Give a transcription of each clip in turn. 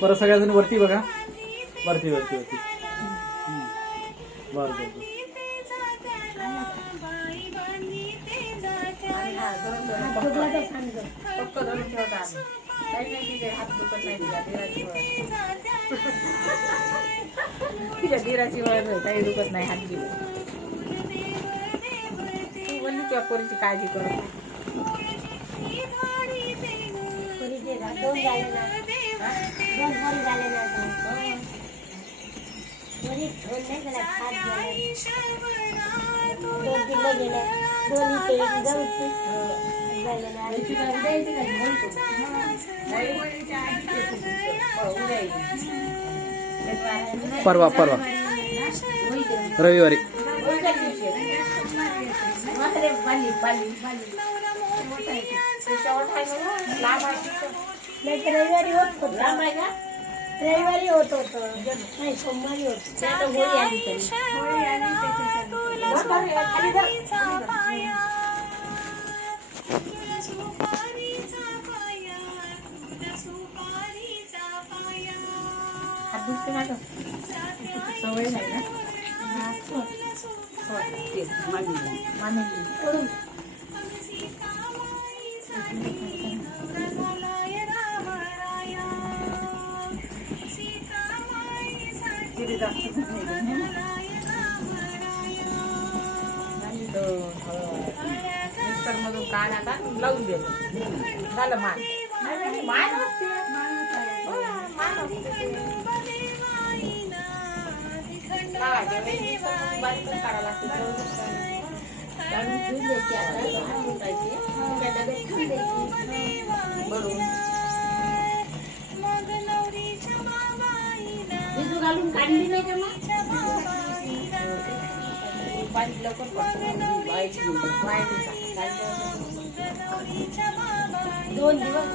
बरं सगळ्याजण वरती बघा, वरती वरती वरती. बरं बरं तिच्या धीराची वळ काही दुखत नाही हात दिले. तू बोलली तुझ्या पोरीची काळजी करत परवा परवा रविवारी. रविवारी होत होतं नाही सोमवारी होत होळी आली हात दुखते माझं सवय नाही ना. मिक्सर मधून काढ आता लावून देतो. झालं मान मान असते मान असते बारीक काढा लागते. बरोबर घालून काढली नाही का पाणी लवकर दोन दिवस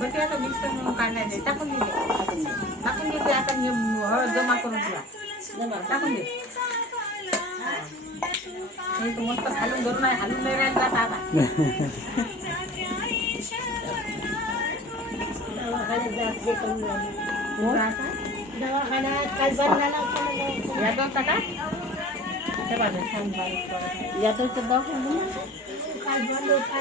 बघ आता मिक्सर म्हणून काढण्याचे टाकून दिले आता हळद जमा करून ठेवा. टाकून दे मस्त हालून धरून नाही हालून नाही राहायला जात आता. दवाखान्यात काल बनला होता याचा का याचा दवाखाना काल बंद होता.